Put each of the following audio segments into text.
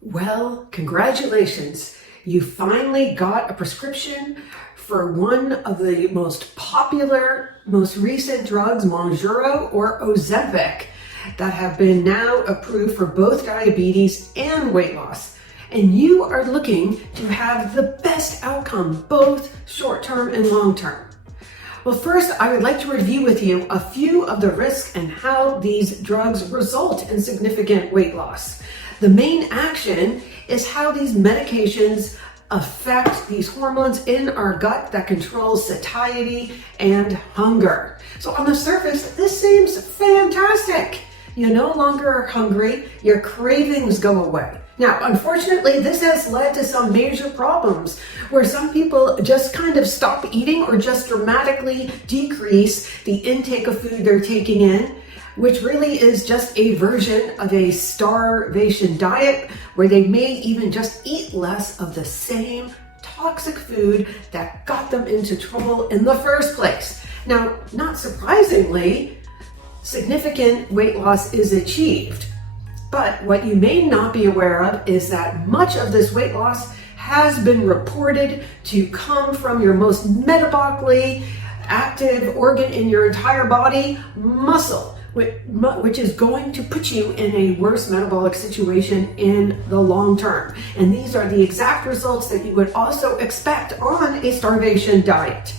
Well, congratulations. You finally got a prescription for one of the most popular, most recent drugs, Mounjaro or Ozempic, that have been now approved for both diabetes and weight loss. And you are looking to have the best outcome, both short-term and long-term. Well, first, I would like to review with you a few of the risks and how these drugs result in significant weight loss. The main action is how these medications affect these hormones in our gut that controls satiety and hunger. So on the surface, this seems fantastic. You no longer are hungry, your cravings go away. Now, unfortunately, this has led to some major problems where some people just kind of stop eating or just dramatically decrease the intake of food they're taking in, which really is just a version of a starvation diet where they may even just eat less of the same toxic food that got them into trouble in the first place. Now, not surprisingly, significant weight loss is achieved. But what you may not be aware of is that much of this weight loss has been reported to come from your most metabolically active organ in your entire body, muscle, which is going to put you in a worse metabolic situation in the long term. And these are the exact results that you would also expect on a starvation diet.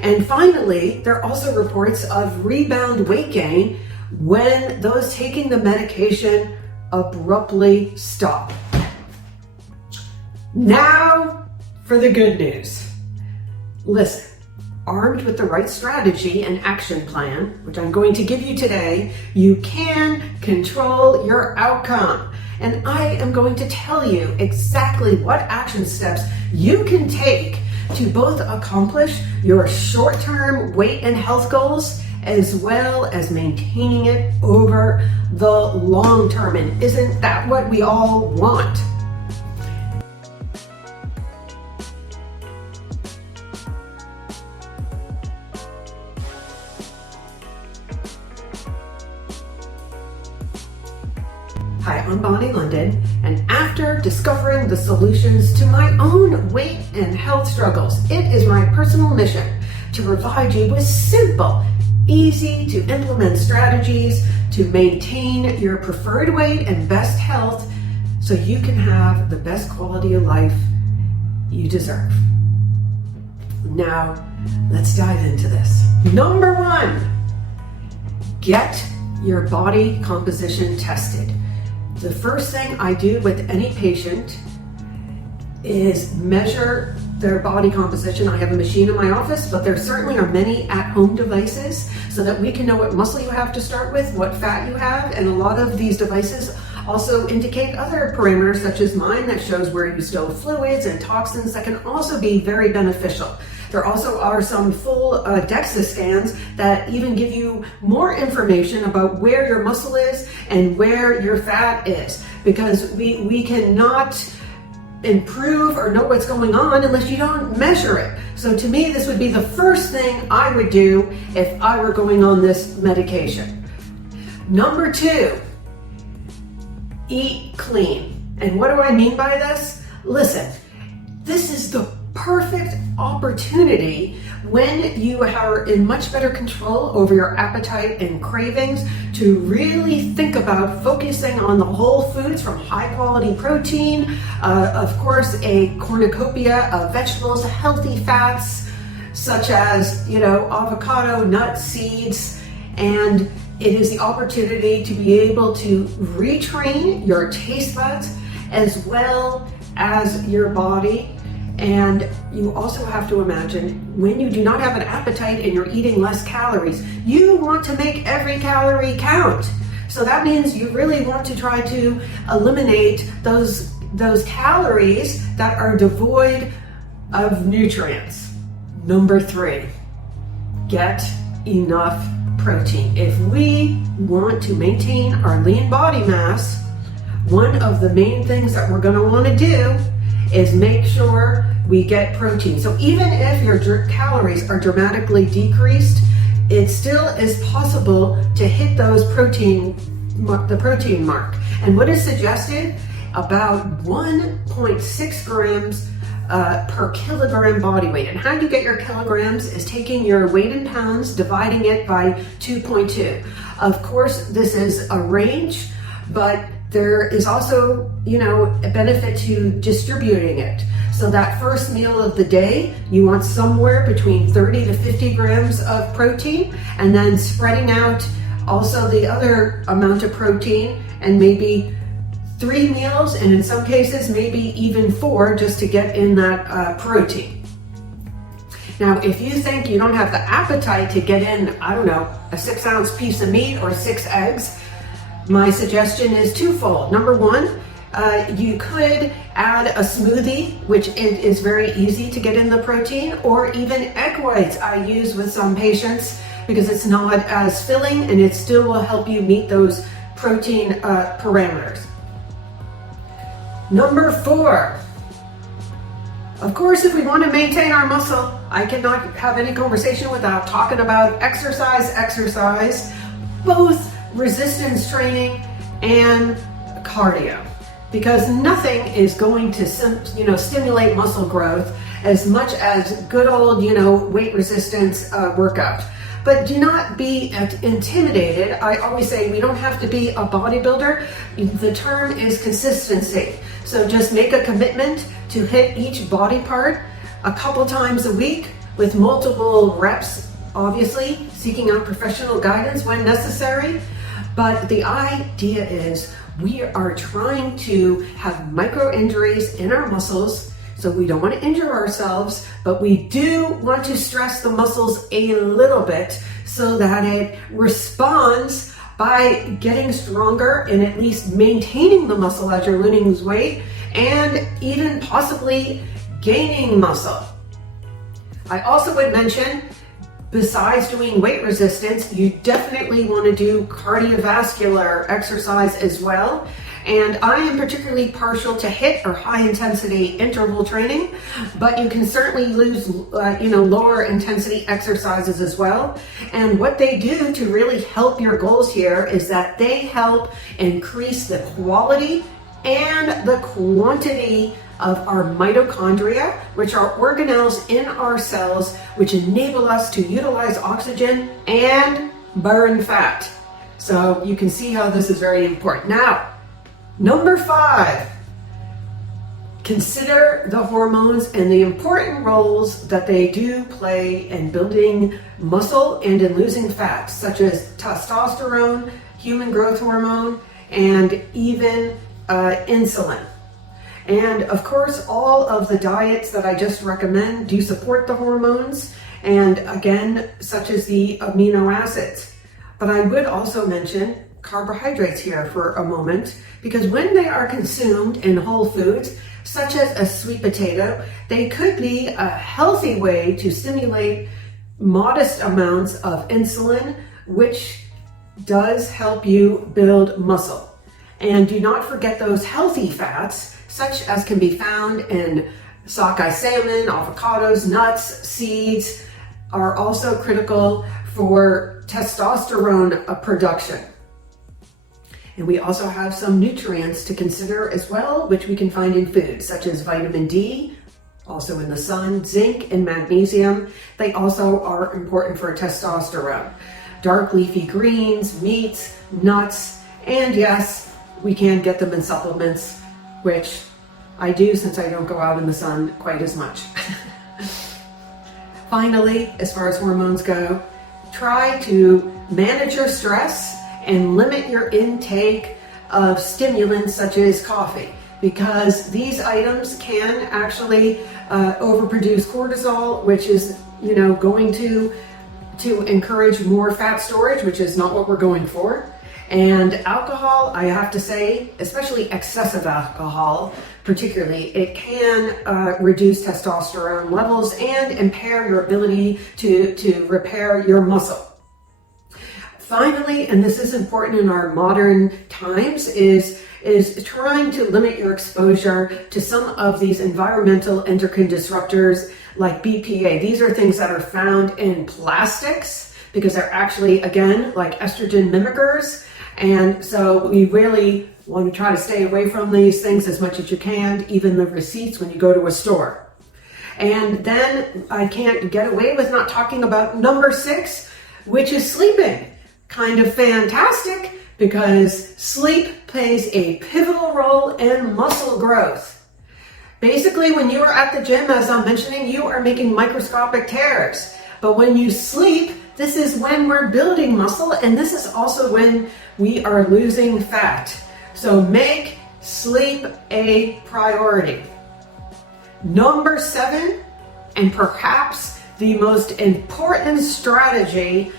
And finally, there are also reports of rebound weight gain when those taking the medication abruptly stop. Now for the good news. Listen, armed with the right strategy and action plan, which I'm going to give you today, you can control your outcome. And I am going to tell you exactly what action steps you can take to both accomplish your short-term weight and health goals as well as maintaining it over the long term. And isn't that what we all want? Hi, I'm Bonnie London, and after discovering the solutions to my own weight and health struggles, it is my personal mission to provide you with simple, easy to implement strategies to maintain your preferred weight and best health so you can have the best quality of life you deserve. Now, let's dive into this. Number one, get your body composition tested. The first thing I do with any patient is measure their body composition. I have a machine in my office, but there certainly are many at-home devices so that we can know what muscle you have to start with, what fat you have, and a lot of these devices also indicate other parameters such as mine that shows where you store fluids and toxins that can also be very beneficial. There also are some full DEXA scans that even give you more information about where your muscle is and where your fat is, because we cannot improve or know what's going on unless you don't measure it. So to me, this would be the first thing I would do if I were going on this medication. Number two, eat clean. And what do I mean by this? Listen, this is the perfect opportunity when you are in much better control over your appetite and cravings to really think about focusing on the whole foods from high quality protein, of course a cornucopia of vegetables, healthy fats such as avocado, nuts, seeds, and it is the opportunity to be able to retrain your taste buds as well as your body. And you also have to imagine when you do not have an appetite and you're eating less calories, you want to make every calorie count. So that means you really want to try to eliminate those calories that are devoid of nutrients. Number three, get enough protein. If we want to maintain our lean body mass, one of the main things that we're going to want to do is make sure we get protein. So even if your calories are dramatically decreased, it still is possible to hit the protein mark. And what is suggested about 1.6 grams per kilogram body weight. And how you get your kilograms is taking your weight in pounds, dividing it by 2.2. Of course, this is a range, but there is also, a benefit to distributing it. So that first meal of the day, you want somewhere between 30 to 50 grams of protein, and then spreading out also the other amount of protein, and maybe 3 meals, and in some cases maybe even 4, just to get in that protein. Now, if you think you don't have the appetite to get in, a 6-ounce piece of meat or 6 eggs, my suggestion is twofold. Number one, you could add a smoothie, which it is very easy to get in the protein, or even egg whites I use with some patients because it's not as filling and it still will help you meet those protein parameters. Number 4, of course, if we want to maintain our muscle, I cannot have any conversation without talking about exercise, both resistance training and cardio, because nothing is going to stimulate muscle growth as much as good old weight resistance workout. But do not be intimidated. I always say we don't have to be a bodybuilder. The term is consistency. So just make a commitment to hit each body part a couple times a week with multiple reps, obviously seeking out professional guidance when necessary. But the idea is we are trying to have micro injuries in our muscles. So we don't want to injure ourselves, but we do want to stress the muscles a little bit so that it responds by getting stronger and at least maintaining the muscle as you're losing weight, and even possibly gaining muscle. I also would mention, besides doing weight resistance, you definitely want to do cardiovascular exercise as well. And I am particularly partial to HIIT or high intensity interval training, but you can certainly use lower intensity exercises as well. And what they do to really help your goals here is that they help increase the quality and the quantity of our mitochondria, which are organelles in our cells, which enable us to utilize oxygen and burn fat. So you can see how this is very important. Now, number 5, consider the hormones and the important roles that they do play in building muscle and in losing fat, such as testosterone, human growth hormone, and even insulin. And of course, all of the diets that I just recommend do support the hormones, and again, such as the amino acids. But I would also mention carbohydrates here for a moment, because when they are consumed in whole foods, such as a sweet potato, they could be a healthy way to stimulate modest amounts of insulin, which does help you build muscle. And do not forget those healthy fats, such as can be found in sockeye salmon, avocados, nuts, seeds, are also critical for testosterone production. And we also have some nutrients to consider as well, which we can find in foods, such as vitamin D, also in the sun, zinc and magnesium. They also are important for testosterone. Dark leafy greens, meats, nuts, and yes, we can get them in supplements, which I do since I don't go out in the sun quite as much. Finally, as far as hormones go, try to manage your stress and limit your intake of stimulants such as coffee, because these items can actually overproduce cortisol, which is going to encourage more fat storage, which is not what we're going for. And alcohol, I have to say, especially excessive alcohol, particularly, it can reduce testosterone levels and impair your ability to repair your muscle. Finally, and this is important in our modern times, is trying to limit your exposure to some of these environmental endocrine disruptors like BPA. These are things that are found in plastics because they're actually, again, like estrogen mimickers. And so we really Want to try to stay away from these things as much as you can, even the receipts when you go to a store. And then I can't get away with not talking about number 6, which is sleeping. Kind of fantastic because sleep plays a pivotal role in muscle growth. Basically, when you are at the gym, as I'm mentioning, you are making microscopic tears. But when you sleep, this is when we're building muscle, and this is also when we are losing fat. So make sleep a priority. Number 7, and perhaps the most important strategy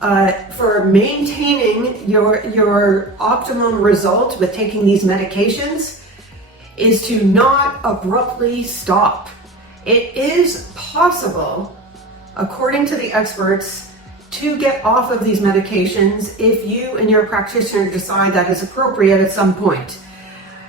for maintaining your optimum result with taking these medications is to not abruptly stop. It is possible, according to the experts, to get off of these medications if you and your practitioner decide that is appropriate at some point.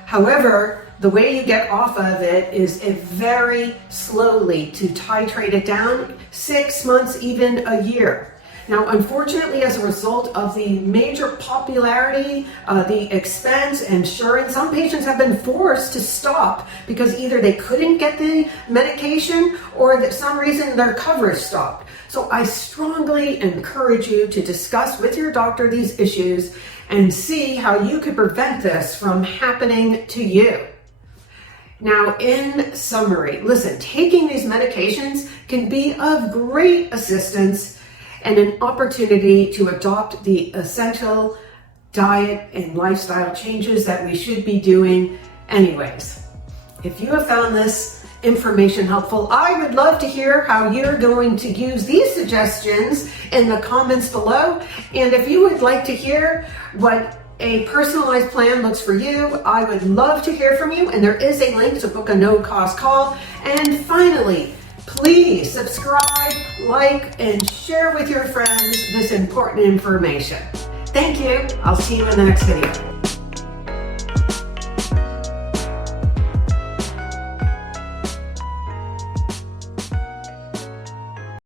However, the way you get off of it is very slowly to titrate it down, 6 months, even a year. Now, unfortunately, as a result of the major popularity, the expense, insurance, some patients have been forced to stop because either they couldn't get the medication or that some reason their coverage stopped. So I strongly encourage you to discuss with your doctor these issues and see how you could prevent this from happening to you. Now, in summary, listen, taking these medications can be of great assistance and an opportunity to adopt the essential diet and lifestyle changes that we should be doing anyways. If you have found this information helpful, I would love to hear how you're going to use these suggestions in the comments below. And if you would like to hear what a personalized plan looks for you, I would love to hear from you. And there is a link to book a no-cost call. And finally, please subscribe, like, and share with your friends this important information. Thank you. I'll see you in the next video.